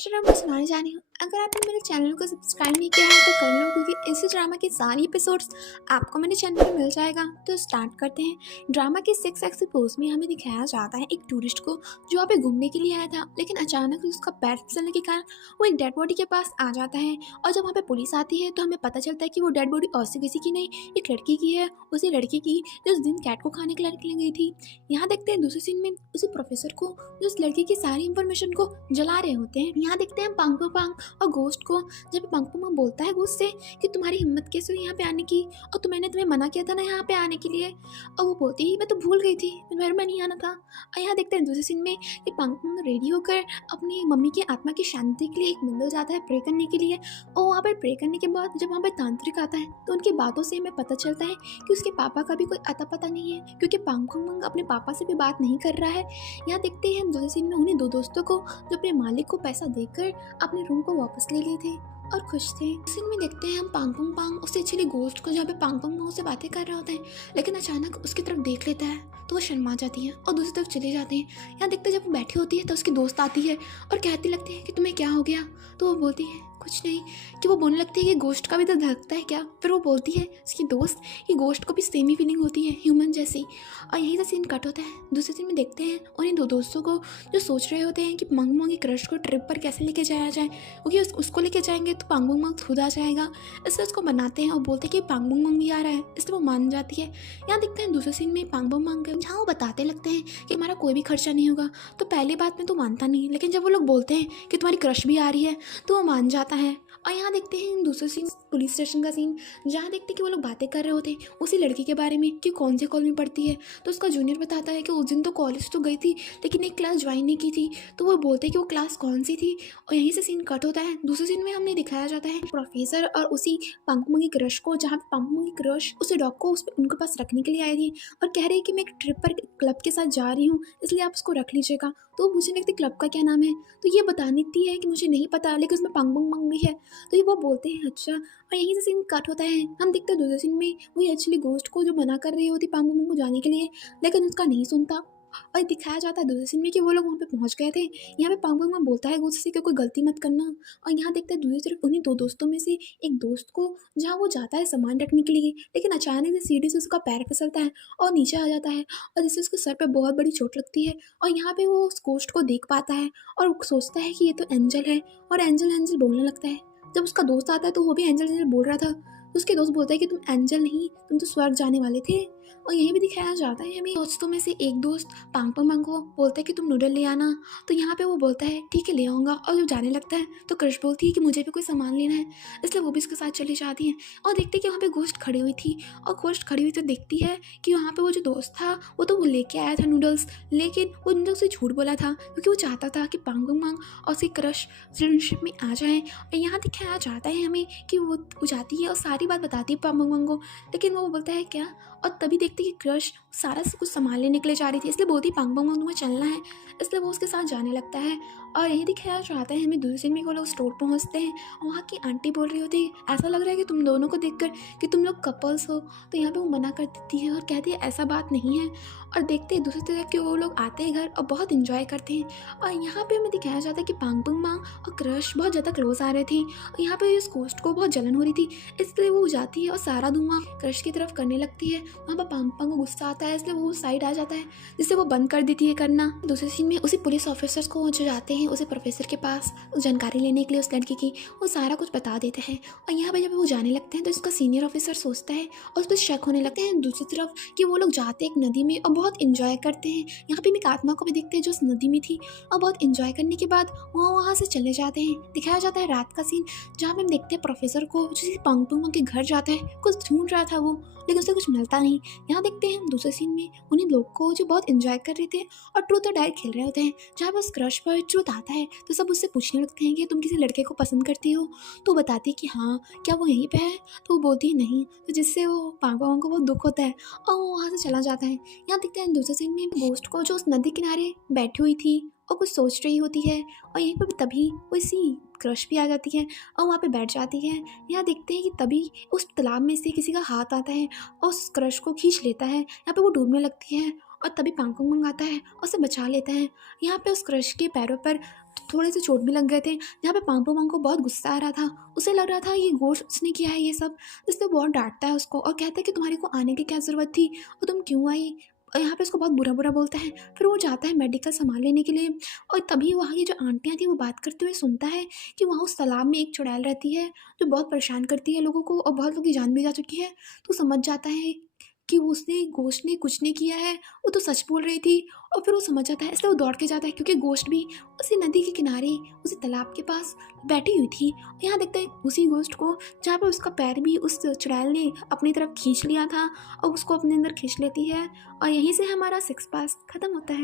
आज ड्रामा सुनाने जा रही हूँ। अगर आपने मेरे चैनल को सब्सक्राइब नहीं किया है तो कर लो, क्योंकि इसी ड्रामा के सारे एपिसोड्स आपको मेरे चैनल पर मिल जाएगा। तो स्टार्ट करते हैं। ड्रामा के 6 एपिसोड्स में हमें दिखाया जाता है एक टूरिस्ट को जो वहाँ पे घूमने के लिए आया था, लेकिन अचानक उसका पैर फिसलने के कारण वो एक डेड बॉडी के पास आ जाता है। और जब वहाँ पे पुलिस आती है तो हमें पता चलता है कि वो डेड बॉडी और किसी की नहीं, एक लड़की की है, उसी लड़की की जो उस दिन कैट को खाने के लिए गई थी। यहाँ देखते हैं दूसरे सीन में उसी प्रोफेसर को जो उस लड़की की सारी इंफॉर्मेशन को जला रहे होते हैं। यहाँ देखते हैं पांग पांग और गोस्ट को। जब पांग पांग बोलता है गोस्ट से कि तुम्हारी हिम्मत कैसे हुई यहाँ पे आने की, और मैंने तुम्हें मना किया था ना यहाँ पे आने के लिए। और वो बोलती है मैं तो भूल गई थी, मेरे में नहीं आना था। और यहाँ देखते हैं दूसरे सीन में कि पांग पांग रेडी होकर अपनी मम्मी की आत्मा की शांति के लिए एक मंदिर जाता है प्रे करने के लिए। और वहाँ पर प्रे करने के बाद जब वहाँ पर तांत्रिक आता है तो उनकी बातों से हमें पता चलता है कि उसके पापा का भी कोई अता पता नहीं है, क्योंकि पांग पांग अपने पापा से भी बात नहीं कर रहा है। यहाँ देखते हैं हम दूसरे सीन में उन्हीं दो दोस्तों को जो अपने मालिक को पैसा देकर अपने रूम को वापस ले लिए थे और खुश थे। सीन में देखते हैं हम पांग पांग उससे एक्चुअली गोस्ट को, जहाँ पे पांग पांग उससे बातें कर रहे होते हैं, लेकिन अचानक उसकी तरफ देख लेता है तो वो शर्मा जाती है और दूसरी तरफ चले जाते हैं। यहाँ देखते हैं जब वो बैठी होती है तो उसकी दोस्त आती है और कहती लगती है कि तुम्हें क्या हो गया। तो वो बोलती है कुछ नहीं, कि वो बोलने लगती है कि गोस्ट का भी तो धड़कता है क्या। फिर वो बोलती है उसकी दोस्त कि गोस्ट को भी सेम ही फीलिंग होती है ह्यूमन जैसी। और यहीं से सीन कट होता है। दूसरे सीन में देखते हैं उन्हीं दो दोस्तों को जो सोच रहे होते हैं कि पांग पांग की क्रश को ट्रिप पर कैसे लेके जाया जाए, क्योंकि उसको लेके जाएंगे तो पांग पांग खुद आ जाएगा। इसलिए उसको मनाते हैं और बोलते हैं कि पांग पांग भी आ रहा है, इसलिए वो मान जाती है। यहाँ देखते हैं दूसरे सीन में पांग पांग जहाँ वो बताते लगते हैं कि हमारा कोई भी खर्चा नहीं होगा। तो पहली बात में तो मानता नहीं, लेकिन जब वो लोग बोलते हैं कि तुम्हारी क्रश भी आ रही है तो वो मान जाता है। और यहाँ देखते हैं दूसरा सीन पुलिस स्टेशन का सीन, जहाँ देखते हैं कि वो लोग बातें कर रहे होते हैं उसी लड़की के बारे में कि कौन से कॉलेज में पढ़ती है। तो उसका जूनियर बताता है कि उस दिन तो कॉलेज तो गई थी लेकिन एक क्लास ज्वाइन नहीं की थी। तो वो बोलते हैं कि वो क्लास कौन सी थी। और यहीं से सीन कट होता है। दूसरे सीन में हमने दिखाया जाता है प्रोफेसर और उसी पांगपुंग की क्रश को, जहाँ पे पांगपुंग की क्रश उसे डॉग को उनके पास रखने के लिए आई थी और कह रही है कि मैं एक ट्रिप पर क्लब के साथ जा रही हूँ, इसलिए आप उसको रख लीजिएगा। तो वो पूछने लगती क्लब का क्या नाम है, तो ये बतानी थी है कि मुझे नहीं पता, लेकिन उसमें पांगपुंग भी है। तो ये वो बोलते हैं अच्छा। और यहीं से सीन कट होता है। हम देखते हैं दूसरे सीन में वो एक्चुअली गोस्ट को जो मना कर रही होती पांगपुंग को जाने के लिए, लेकिन उसका नहीं सुनता। और दिखाया जाता है दूसरे सीन में कि वो लोग वहाँ पे पहुँच गए थे। यहाँ पे पांगपुंग बोलता है गोस्ट से कि कोई गलती मत करना। और यहाँ देखते हैं दूसरी तरफ उन्हीं दो दोस्तों में से एक दोस्त को, जहाँ वो जाता है सामान रखने के लिए, लेकिन अचानक से सीढ़ी से उसका पैर फिसलता है और नीचे आ जाता है और जिससे उसके सर पे बहुत बड़ी चोट लगती है। और यहाँ पे वो उस गोस्ट को देख पाता है और सोचता है कि ये तो एंजल है, और एंजल एंजल बोलने लगता है। जब उसका दोस्त आता है तो वो भी एंजल एंजल बोल रहा था। तो उसके दोस्त बोलता है कि तुम एंजल नहीं, तुम तो स्वर्ग जाने वाले थे। और यही भी दिखाया जाता है हमें दोस्तों में से एक दोस्त पांग पांग को बोलता है कि तुम नूडल ले आना। तो यहाँ पे वो बोलता है ठीक है ले आऊँगा। और जब जाने लगता है तो क्रश बोलती है कि मुझे भी कोई सामान लेना है, इसलिए वो भी उसके साथ चली जाती है। और देखते हैं कि वहाँ पे गोश्त खड़ी हुई थी, और गोश्त खड़ी हुई तो देखती है कि वहाँ पे वो जो दोस्त था वो तो वो लेके आया था नूडल्स, लेकिन वो नूडल्स से झूठ बोला था क्योंकि वो चाहता था कि पांग पांग और उसकी क्रश रिलेशनशिप में आ जाए। और यहाँ दिखाया जाता है हमें कि वो जाती है और सारी बात बताती है पांग पांग को, लेकिन वो बोलता है क्या। और तभी देखती है कि क्रश सारा से कुछ सामान लेने के लिए जा रही थी, इसलिए बोलती पांग पांग तुम्हें चलना है, इसलिए वो उसके साथ जाने लगता है। और यही दिखाया जाता है हमें दूसरे दिन में वो लोग स्टोर पहुंचते हैं और वहाँ की आंटी बोल रही होती है ऐसा लग रहा है कि तुम दोनों को देखकर कि तुम लोग कपल्स हो। तो यहाँ पे वो मना कर देती है और कहती है ऐसा बात नहीं है। और देखते हैं दूसरी तरफ कि वो लोग आते हैं घर और बहुत इंजॉय करते हैं। और यहाँ पे हमें दिखाया जाता है कि पांग पांग और क्रश बहुत ज़्यादा क्लोज आ रहे थे, और यहाँ पे इस गोस्ट को बहुत जलन हो रही थी, इसलिए वो जाती है और सारा धुआं क्रश की तरफ करने लगती है। वहाँ पर पांग पांग को गुस्सा आता है, इसलिए वो साइड आ जाता है, जिससे वो बंद कर देती है करना। दूसरे सीन में उसी पुलिस ऑफिसर्स को जो जाते हैं उसी प्रोफेसर के पास जानकारी लेने के लिए उस लड़की की, वो सारा कुछ बता देते हैं। और यहाँ पे जब वो जाने लगते हैं तो इसका सीनियर ऑफिसर सोचता है और उस पर शक होने लगते हैं दूसरी तरफ कि वो लोग जाते हैं एक नदी में और बहुत इंजॉय करते हैं। यहाँ पे एक आत्मा को भी देखते हैं जो उस नदी में थी, और बहुत इंजॉय करने के बाद वो वहाँ से चले जाते हैं। दिखाया जाता है रात का सीन, जहाँ पे हम देखते हैं प्रोफेसर को जो पांग पांग के घर जाता है, कुछ ढूंढ रहा था वो, लेकिन उसे कुछ मिलता नहीं। यहाँ देखते हैं हम दूसरे सीन में उन्हीं लोग को जो बहुत इंजॉय कर रहे थे और ट्रूथ और डायर खेल रहे होते हैं, जहाँ बस क्रश पर ट्रूथ आता है तो सब उससे पूछने लगते हैं कि तुम किसी लड़के को पसंद करती हो। तो बताती है कि हाँ, क्या वो यहीं पे है। तो वो बोलती है नहीं, तो जिससे वो पांग पांग को बहुत दुख होता है और वो वहाँ से चला जाता है। यहाँ देखते हैं दूसरे सीन में गोस्ट को जो उस नदी किनारे बैठी हुई थी और कुछ सोच रही होती है, और यहीं पर तभी वो इसी क्रश भी आ जाती है और वहाँ पे बैठ जाती है। यहाँ देखते हैं कि तभी उस तालाब में से किसी का हाथ आता है और उस क्रश को खींच लेता है। यहाँ पे वो डूबने लगती है और तभी पांग पांग आता है और उसे बचा लेता है। यहाँ पे उस क्रश के पैरों पर थोड़े से चोट भी लग गए थे, जहाँ पे पांगपो मांग को बहुत गुस्सा आ रहा था। उसे लग रहा था ये घोस्ट उसने किया है ये सब, इसलिए वो बहुत डांटता है उसको और कहता है कि तुम्हारे को आने की क्या ज़रूरत थी और तुम क्यों आई। और यहाँ पे उसको बहुत बुरा बुरा बोलता है। फिर वो जाता है मेडिकल सामान लेने के लिए, और तभी वहाँ की जो आंटियाँ थी वो बात करते हुए सुनता है कि वहाँ उस तालाब में एक चुड़ैल रहती है जो बहुत परेशान करती है लोगों को और बहुत लोगों की जान भी जा चुकी है। तो समझ जाता है कि वो उसने गोश्त ने कुछ नहीं किया है, वो तो सच बोल रही थी। और फिर वो समझ जाता है, इसलिए वो दौड़ के जाता है क्योंकि गोश्त भी उसी नदी के किनारे उसी तालाब के पास बैठी हुई थी। और यहाँ देखते हैं उसी गोश्त को जहाँ पर उसका पैर भी उस चुड़ैल ने अपनी तरफ खींच लिया था और उसको अपने अंदर खींच लेती है। और यहीं से हमारा सिक्स पास खत्म होता है।